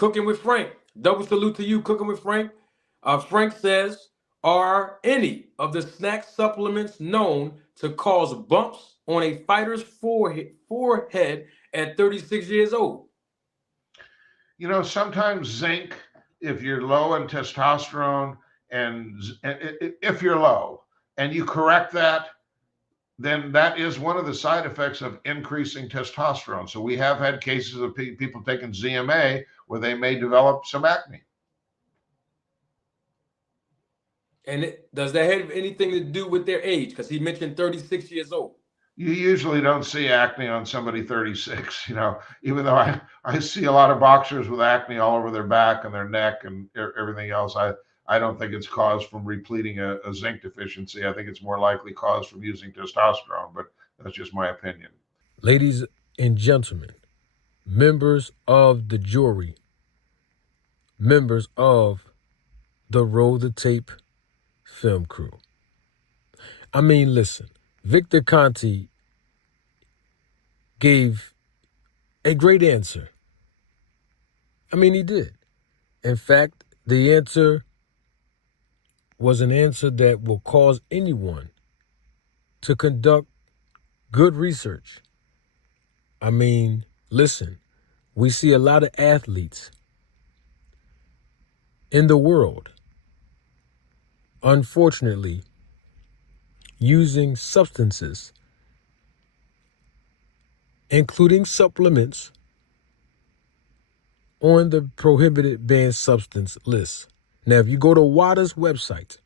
Cooking with Frank. Double salute to you, Cooking with Frank. Frank says, are any of the snack supplements known to cause bumps on a fighter's forehead at 36 years old? Sometimes zinc, if you're low in testosterone, and if you're low and you correct that, then that is one of the side effects of increasing testosterone. So we have had cases of people taking ZMA where they may develop some acne. And does that have anything to do with their age? Because he mentioned 36 years old. You usually don't see acne on somebody 36, even though I see a lot of boxers with acne all over their back and their neck and everything else. I don't think it's caused from repleting a zinc deficiency. I think it's more likely caused from using testosterone, but that's just my opinion. Ladies and gentlemen, members of the jury, members of the Roll the Tape film crew. I mean, listen, Victor Conte gave a great answer. I mean, he did. In fact, the answer was an answer that will cause anyone to conduct good research. I mean, listen, we see a lot of athletes in the world, unfortunately, using substances, including supplements, on the prohibited banned substance list. Now, if you go to WADA's website,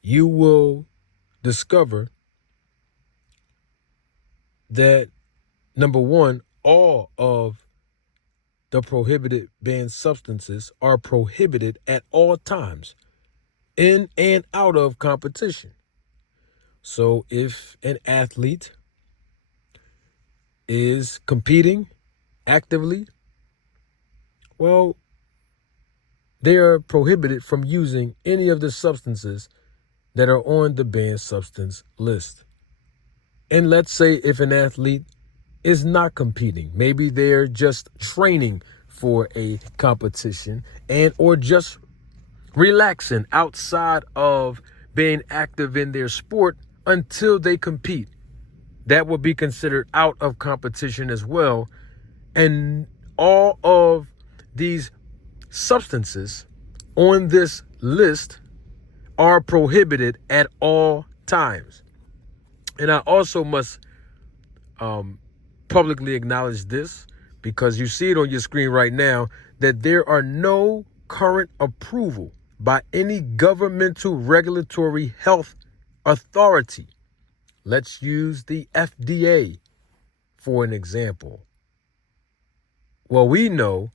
you will discover that, number one, all of the prohibited banned substances are prohibited at all times, in and out of competition. So if an athlete is competing actively, well, they are prohibited from using any of the substances that are on the banned substance list. And let's say if an athlete is not competing, maybe they're just training for a competition and or just relaxing outside of being active in their sport until they compete, that would be considered out of competition as well. And all of these substances on this list are prohibited at all times. And I also must publicly acknowledge this, because you see it on your screen right now, that there are no current approval by any governmental regulatory health authority. Let's use the FDA for an example. Well, we know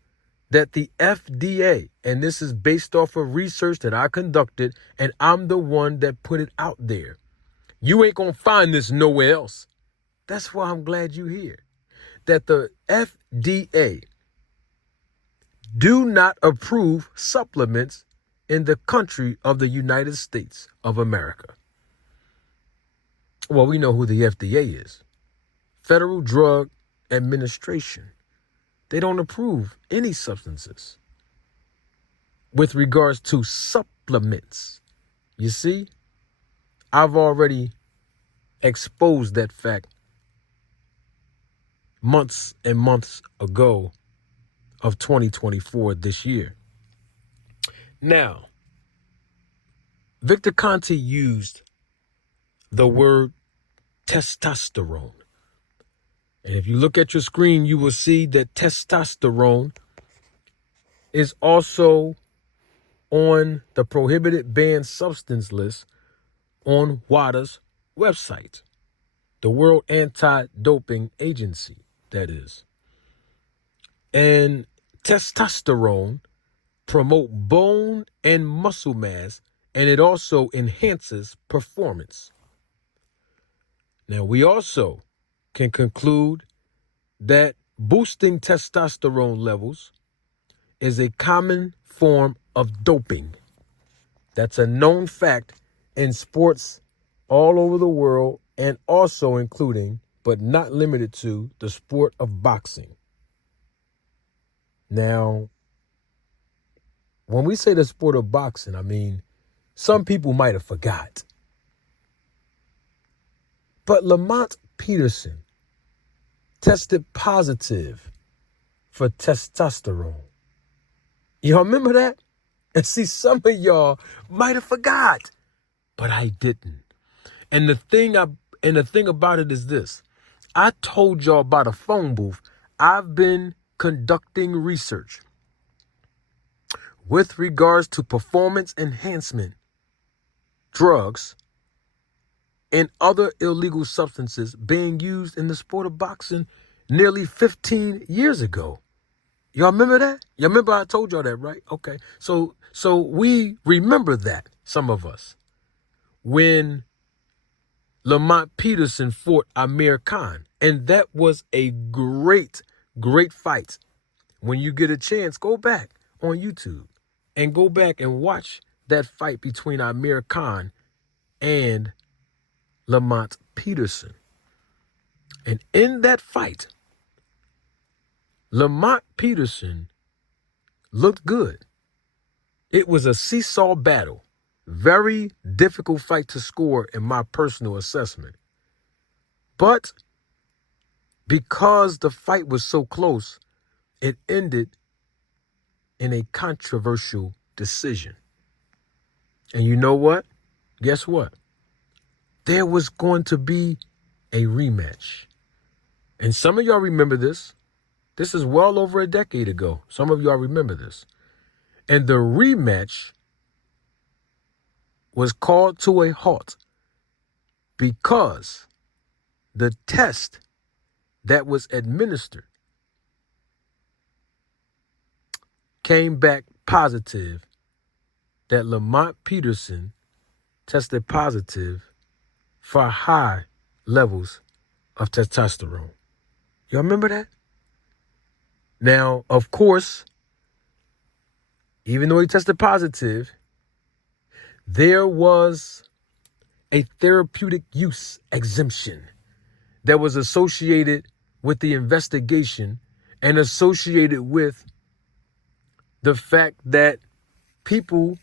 that the FDA, and this is based off of research that I conducted, and I'm the one that put it out there. You ain't gonna find this nowhere else. That's why I'm glad you're here. That the FDA do not approve supplements in the country of the United States of America. Well, we know who the FDA is. Federal Drug Administration. They don't approve any substances with regards to supplements. You see, I've already exposed that fact months and months ago of 2024 this year. Now, Victor Conte used the word testosterone. And if you look at your screen, you will see that testosterone is also on the prohibited banned substance list on WADA's website, the World Anti-Doping Agency, that is. And testosterone promote bone and muscle mass, and it also enhances performance. Now, we also can conclude that boosting testosterone levels is a common form of doping. That's a known fact in sports all over the world, and also including, but not limited to, the sport of boxing. Now, when we say the sport of boxing, I mean, some people might have forgot. But Lamont Peterson tested positive for testosterone. Y'all remember that? And see, some of y'all might have forgot, but I didn't. And the thing about it is this. I told y'all about a phone booth. I've been conducting research with regards to performance enhancement drugs and other illegal substances being used in the sport of boxing nearly 15 years ago. Y'all remember that? Y'all remember I told y'all that, right? Okay. So we remember that, some of us, when Lamont Peterson fought Amir Khan. And that was a great, great fight. When you get a chance, go back on YouTube and go back and watch that fight between Amir Khan and Lamont Peterson. And in that fight, Lamont Peterson looked good. It was a seesaw battle. Very difficult fight to score in my personal assessment. But because the fight was so close, it ended in a controversial decision. And you know what? Guess what? There was going to be a rematch. And some of y'all remember this. This is well over a decade ago. Some of y'all remember this. And the rematch was called to a halt because the test that was administered came back positive that Lamont Peterson tested positive for high levels of testosterone. Y'all remember that? Now, of course, even though he tested positive, there was a therapeutic use exemption that was associated with the investigation and associated with the fact that people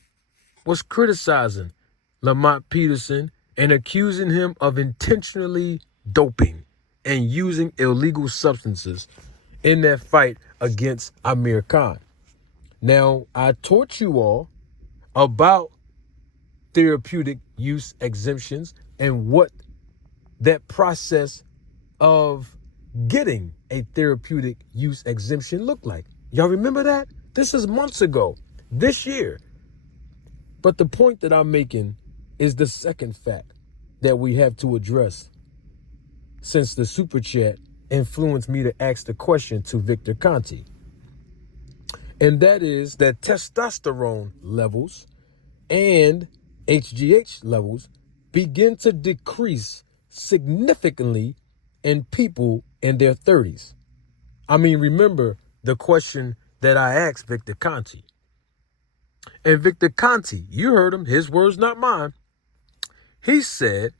was criticizing Lamont Peterson and accusing him of intentionally doping and using illegal substances in that fight against Amir Khan. Now, I taught you all about therapeutic use exemptions and what that process of getting a therapeutic use exemption looked like. Y'all remember that? This is months ago, this year. But the point that I'm making is the second fact that we have to address, since the super chat influenced me to ask the question to Victor Conte. And that is that testosterone levels and HGH levels begin to decrease significantly in people in their 30s. I mean, remember the question that I asked Victor Conte. And Victor Conte, you heard him, his words, not mine. He said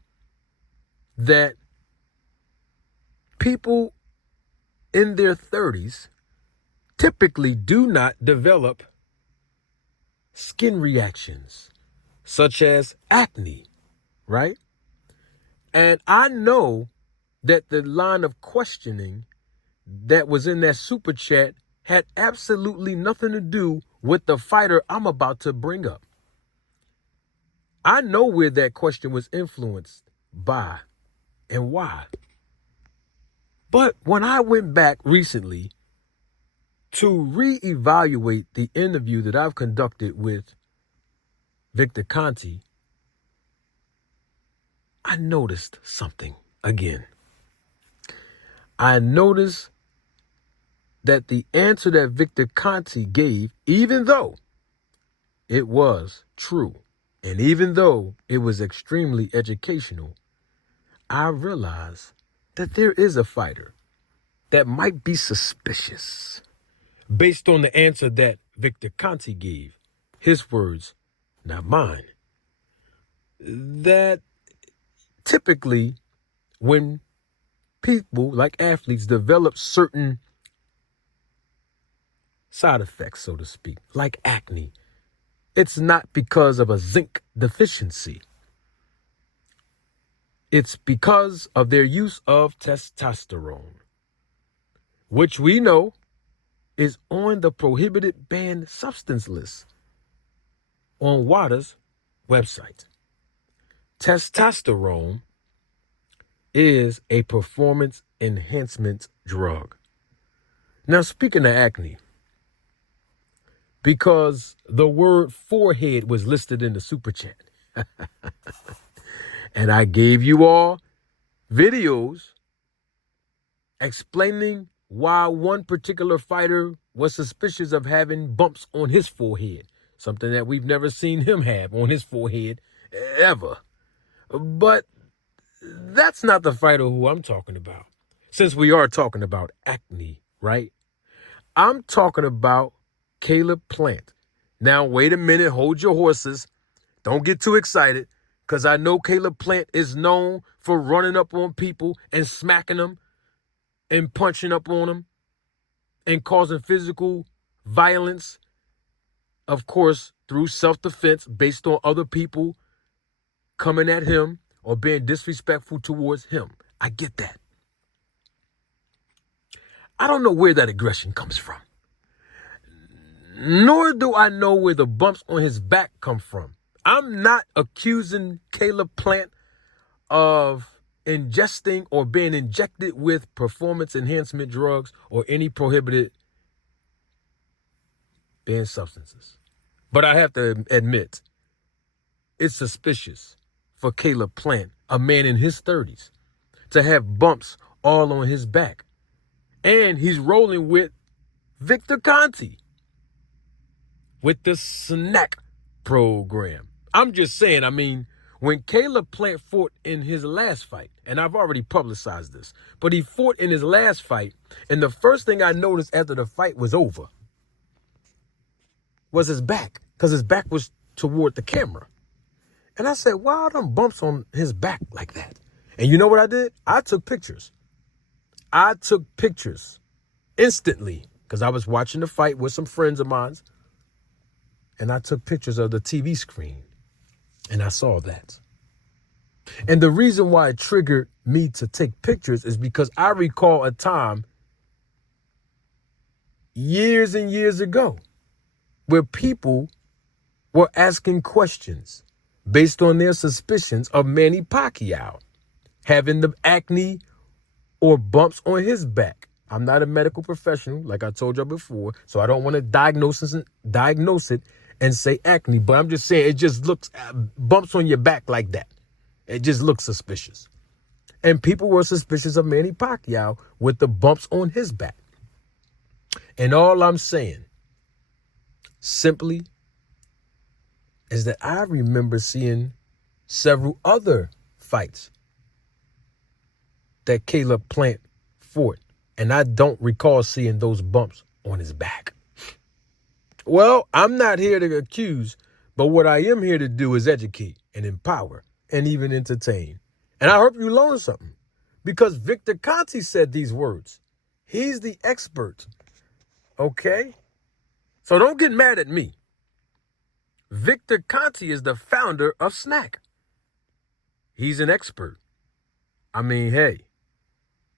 that people in their 30s typically do not develop skin reactions such as acne, right? And I know that the line of questioning that was in that super chat had absolutely nothing to do with the fighter I'm about to bring up. I know where that question was influenced by and why. But when I went back recently to reevaluate the interview that I've conducted with Victor Conte, I noticed something again. I noticed that the answer that Victor Conte gave, even though it was true, and even though it was extremely educational, I realized that there is a fighter that might be suspicious based on the answer that Victor Conte gave. His words, not mine. That typically when people like athletes develop certain side effects, so to speak, like acne. It's not because of a zinc deficiency. It's because of their use of testosterone, which we know is on the prohibited banned substance list on WADA's website. Testosterone is a performance enhancement drug. Now, speaking of acne, because the word forehead was listed in the super chat, and I gave you all videos explaining why one particular fighter was suspicious of having bumps on his forehead, something that we've never seen him have on his forehead ever. But that's not the fighter who I'm talking about. Since we are talking about acne, right? I'm talking about Caleb Plant. Now, wait a minute. Hold your horses. Don't get too excited, because I know Caleb Plant is known for running up on people and smacking them and punching up on them and causing physical violence, of course, through self-defense based on other people coming at him or being disrespectful towards him. I get that. I don't know where that aggression comes from. Nor do I know where the bumps on his back come from. I'm not accusing Caleb Plant of ingesting or being injected with performance enhancement drugs or any prohibited banned substances. But I have to admit, it's suspicious for Caleb Plant, a man in his 30s, to have bumps all on his back. And he's rolling with Victor Conte with the snack program. I'm just saying, I mean, when Caleb Plant fought in his last fight, and I've already publicized this, but he fought in his last fight, and the first thing I noticed after the fight was over was his back, because his back was toward the camera. And I said, why are them bumps on his back like that? And you know what I did? I took pictures. I took pictures instantly, because I was watching the fight with some friends of mine, and I took pictures of the TV screen, and I saw that. And the reason why it triggered me to take pictures is because I recall a time years and years ago where people were asking questions based on their suspicions of Manny Pacquiao having the acne or bumps on his back. I'm not a medical professional, like I told y'all before, so I don't want to diagnose it and say acne, but I'm just saying it just looks, bumps on your back like that. It just looks suspicious. And people were suspicious of Manny Pacquiao with the bumps on his back. And all I'm saying simply is that I remember seeing several other fights that Caleb Plant fought, and I don't recall seeing those bumps on his back. Well, I'm not here to accuse, but what I am here to do is educate and empower and even entertain. And I hope you learn something, because Victor Conte said these words. He's the expert, okay? So don't get mad at me. Victor Conte is the founder of Snack. He's an expert. I mean, hey,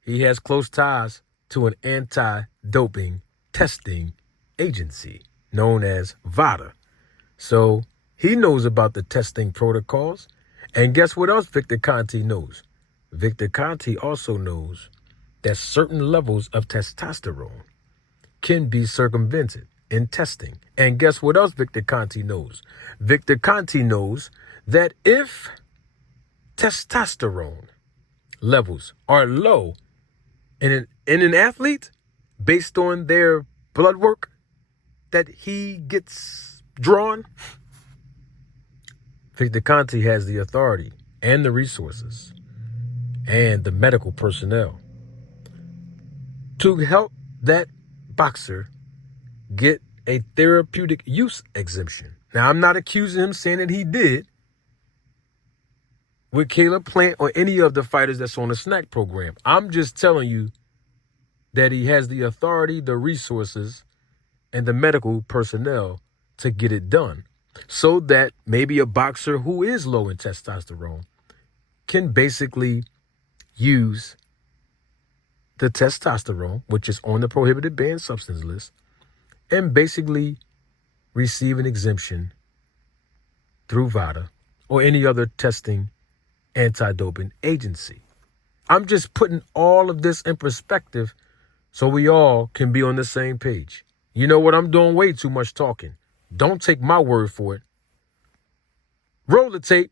he has close ties to an anti-doping testing agency known as VADA. So he knows about the testing protocols. And guess what else Victor Conte knows? Victor Conte also knows that certain levels of testosterone can be circumvented in testing. And guess what else Victor Conte knows? Victor Conte knows that if testosterone levels are low in an athlete based on their blood work that he gets drawn, Victor Conte has the authority and the resources and the medical personnel to help that boxer get a therapeutic use exemption. Now, I'm not accusing him, saying that he did with Caleb Plant or any of the fighters that's on the Snack program. I'm just telling you that he has the authority, the resources, and the medical personnel to get it done, so that maybe a boxer who is low in testosterone can basically use the testosterone, which is on the prohibited banned substance list, and basically receive an exemption through VADA or any other testing anti-doping agency. I'm just putting all of this in perspective so we all can be on the same page. You know what? I'm doing way too much talking. Don't take my word for it. Roll the tape.